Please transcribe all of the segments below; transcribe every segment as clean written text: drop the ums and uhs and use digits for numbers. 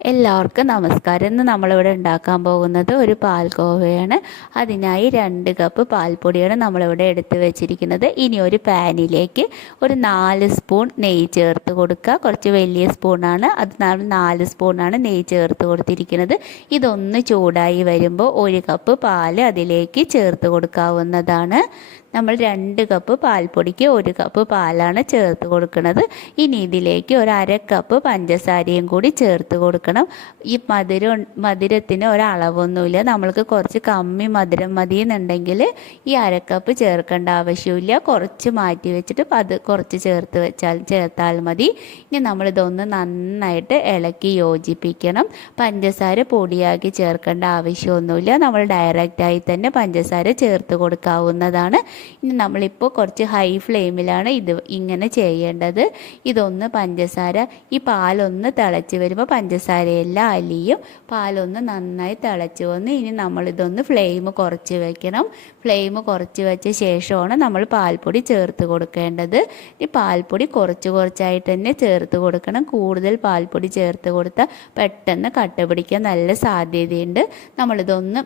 എല്ലാവർക്കും നമസ്കാരം. ഇന്ന് നമ്മളിവിടെ ഉണ്ടാക്കാൻ പോകുന്നത് ഒരു പാൽഗോവയാണ്. അതിനായി 2 കപ്പ് പാൽപ്പൊടിയാണ് നമ്മളിവിടെ എടുത്ത് വെച്ചിരിക്കുന്നത്. ഇനി ഒരു പാനിലേക്ക് ഒരു 4 സ്പൂൺ നെയ്യ് ചേർത്ത് കൊടുക്കുക. കുറച്ച് വലിയ സ്പൂണാണ്, അത് 4 സ്പൂണാണ് നെയ്യ് ചേർത്ത് കൊടുത്തിരിക്കുന്നത്. ഇതൊന്ന് ചൂടായി വരുമ്പോൾ 1 കപ്പ് പാൽ അതിലേക്ക് ചേർത്ത് കൊടുക്കാവുന്നതാണ്. നമ്മൾ 2 കപ്പ് പാൽപ്പൊടിക്ക് 1 കപ്പ് പാലാണ് ചേർത്ത് കൊടുക്കുന്നത്. ഇനി ഇതിലേക്ക് ഒരു 1/2 കപ്പ് പഞ്ചസാരയും കൂടി ചേർത്ത് കൊടുക്കണം. ഈ മധുരത്തിന് ഒരളവൊന്നുമില്ല. നമ്മൾക്ക് കുറച്ച് കമ്മി മധുരം മതി എന്നുണ്ടെങ്കിൽ ഈ 1/2 കപ്പ് ചേർക്കേണ്ട ആവശ്യമില്ല. കുറച്ച് മാറ്റി വെച്ചിട്ട് അത് കുറച്ച് ചേർത്താൽ മതി. ഇനി നമ്മളിതൊന്ന് നന്നായിട്ട് ഇളക്കി യോജിപ്പിക്കണം. പഞ്ചസാര പൊടിയാക്കി ചേർക്കേണ്ട ആവശ്യമൊന്നുമില്ല. നമ്മൾ ഡയറക്റ്റായി തന്നെ പഞ്ചസാര ചേർത്ത് കൊടുക്കാവുന്നതാണ്. ഇനി നമ്മളിപ്പോൾ കുറച്ച് ഹൈ ഫ്ലെയിമിലാണ് ഇങ്ങനെ ചെയ്യേണ്ടത്. ഇതൊന്ന് പഞ്ചസാര ഈ പാലൊന്ന് തിളച്ച് വരുമ്പോൾ പഞ്ചസാരയെല്ലാം അലിയും. പാലൊന്ന് നന്നായി തിളച്ച് വന്ന് ഇനി നമ്മളിതൊന്ന് ഫ്ലെയിം കുറച്ച് വെക്കണം. ഫ്ലെയിം കുറച്ച് വെച്ച ശേഷമാണ് നമ്മൾ പാൽപ്പൊടി ചേർത്ത് കൊടുക്കേണ്ടത്. ഈ പാൽപ്പൊടി കുറച്ചായിട്ട് തന്നെ ചേർത്ത് കൊടുക്കണം. കൂടുതൽ പാൽപ്പൊടി ചേർത്ത് കൊടുത്താൽ പെട്ടെന്ന് കട്ട പിടിക്കാൻ നല്ല സാധ്യതയുണ്ട്. നമ്മളിതൊന്ന്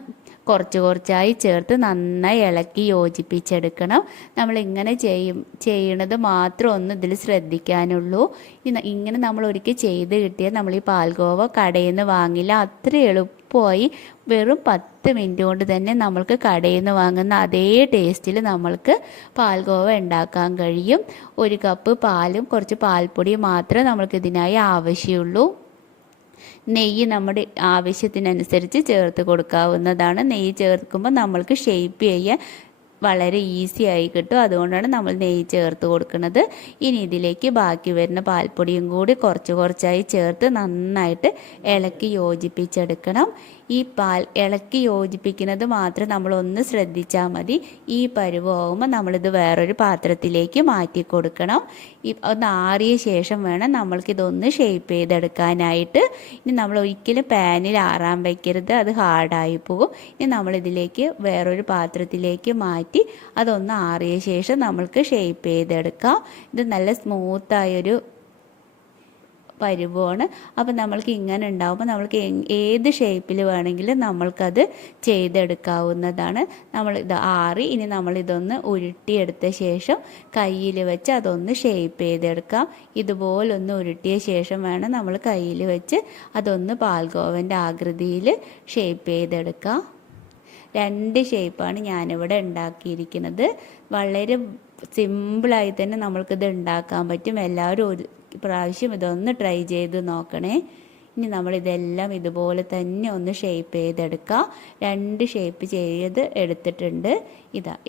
കുറച്ചായി ചേർത്ത് നന്നായി ഇളക്കി യോജിപ്പിച്ചെടുക്കണം. നമ്മളിങ്ങനെ ചെയ്യണത് മാത്രം ഒന്ന് ഇതിൽ ശ്രദ്ധിക്കാനുള്ളൂ. ഇങ്ങനെ നമ്മൾ ഒരിക്കൽ ചെയ്ത് കിട്ടിയാൽ നമ്മൾ ഈ പാൽഗോവ കടയിൽ നിന്ന് വാങ്ങില്ല. അത്ര എളുപ്പമായി വെറും 10 മിനിറ്റ് കൊണ്ട് തന്നെ നമ്മൾക്ക് കടയിൽ നിന്ന് വാങ്ങുന്ന അതേ ടേസ്റ്റിൽ നമ്മൾക്ക് പാൽഗോവ ഉണ്ടാക്കാൻ കഴിയും. 1 കപ്പ് പാലും കുറച്ച് പാൽപ്പൊടിയും മാത്രമേ നമ്മൾക്ക് ഇതിനായി ആവശ്യമുള്ളൂ. നെയ്യ് നമ്മുടെ ആവശ്യത്തിനനുസരിച്ച് ചേർത്ത് കൊടുക്കാവുന്നതാണ്. നെയ്യ് ചേർക്കുമ്പോൾ നമ്മൾക്ക് ഷേപ്പ് ചെയ്യാൻ വളരെ ഈസി ആയി കിട്ടും. അതുകൊണ്ടാണ് നമ്മൾ നെയ്യ് ചേർത്ത് കൊടുക്കുന്നത്. ഇനി ഇതിലേക്ക് ബാക്കി വരുന്ന പാൽപ്പൊടിയും കൂടി കുറച്ചായി ചേർത്ത് നന്നായിട്ട് ഇളക്കി യോജിപ്പിച്ചെടുക്കണം. ഈ പാൽ ഇളക്കി യോജിപ്പിക്കുന്നത് മാത്രം നമ്മളൊന്ന് ശ്രദ്ധിച്ചാൽ മതി. ഈ പരുവമാകുമ്പോൾ നമ്മളിത് വേറൊരു പാത്രത്തിലേക്ക് മാറ്റി കൊടുക്കണം. ഒന്ന് ആറിയ ശേഷം വേണം നമ്മൾക്കിതൊന്ന് ഷേപ്പ് ചെയ്തെടുക്കാനായിട്ട്. ഇനി നമ്മൾ ഒരിക്കലും പാനിൽ ആറാൻ വയ്ക്കരുത്, അത് ഹാർഡായി പോകും. ഇനി നമ്മളിതിലേക്ക് വേറൊരു പാത്രത്തിലേക്ക് മാറ്റി അതൊന്ന് ആറിയ ശേഷം നമ്മൾക്ക് ഷേപ്പ് ചെയ്തെടുക്കാം. ഇത് നല്ല സ്മൂത്തായൊരു പരുവമാണ്. അപ്പം നമ്മൾക്ക് ഇങ്ങനെ ഉണ്ടാകുമ്പോൾ നമ്മൾക്ക് ഏത് ഷേപ്പിൽ വേണമെങ്കിലും നമ്മൾക്കത് ചെയ്തെടുക്കാവുന്നതാണ്. നമ്മളിത് ആറി ഇനി നമ്മളിതൊന്ന് ഉരുട്ടിയെടുത്ത ശേഷം കയ്യിൽ വെച്ച് അതൊന്ന് ഷേപ്പ് ചെയ്തെടുക്കാം. ഇതുപോലൊന്ന് ഉരുട്ടിയ ശേഷം വേണം നമ്മൾ കയ്യിൽ വെച്ച് അതൊന്ന് പാൽഗോവൻ്റെ ആകൃതിയിൽ ഷേപ്പ് ചെയ്തെടുക്കാം. 2 ഷേപ്പാണ് ഞാനിവിടെ ഉണ്ടാക്കിയിരിക്കുന്നത്. വളരെ സിമ്പിളായി തന്നെ നമ്മൾക്കിത് ഉണ്ടാക്കാൻ പറ്റും. എല്ലാവരും ഒരു പ്രാവശ്യം ഇതൊന്ന് ട്രൈ ചെയ്ത് നോക്കണേ. ഇനി നമ്മളിതെല്ലാം ഇതുപോലെ തന്നെ ഒന്ന് ഷേപ്പ് ചെയ്തെടുക്കാം. 2 ഷേപ്പ് ചെയ്ത് എടുത്തിട്ടുണ്ട്.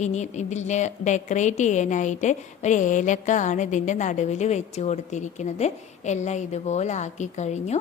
ഇനി ഇതിൽ ഡെക്കറേറ്റ് ചെയ്യാനായിട്ട് ഒരു ഏലക്ക ആണ് ഇതിൻ്റെ നടുവിൽ വെച്ച് കൊടുത്തിരിക്കുന്നത്. എല്ലാം ഇതുപോലെ ആക്കി കഴിഞ്ഞു.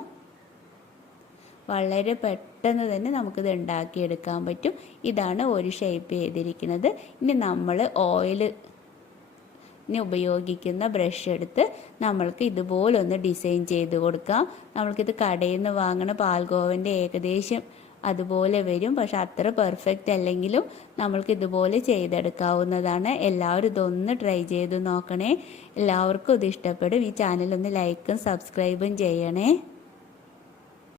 വളരെ പെട്ടെന്ന് തന്നെ നമുക്കിത് ഉണ്ടാക്കിയെടുക്കാൻ പറ്റും. ഇതാണ് ഒരു ഷേപ്പ് ചെയ്തിരിക്കുന്നത്. ഇനി നമ്മൾ ഓയിലിന് ഉപയോഗിക്കുന്ന ബ്രഷ് എടുത്ത് നമ്മൾക്ക് ഇതുപോലൊന്ന് ഡിസൈൻ ചെയ്ത് കൊടുക്കാം. നമ്മൾക്കിത് കടയിൽ നിന്ന് വാങ്ങണ പാൽഗോവൻ്റെ ഏകദേശം അതുപോലെ വരും. പക്ഷെ അത്ര പെർഫെക്റ്റ് അല്ലെങ്കിലും നമ്മൾക്ക് ഇതുപോലെ ചെയ്തെടുക്കാവുന്നതാണ്. എല്ലാവരും ഇതൊന്ന് ട്രൈ ചെയ്ത് നോക്കണേ. എല്ലാവർക്കും ഇത് ഇഷ്ടപ്പെടും. ഈ ചാനലൊന്ന് ലൈക്കും സബ്സ്ക്രൈബും ചെയ്യണേ.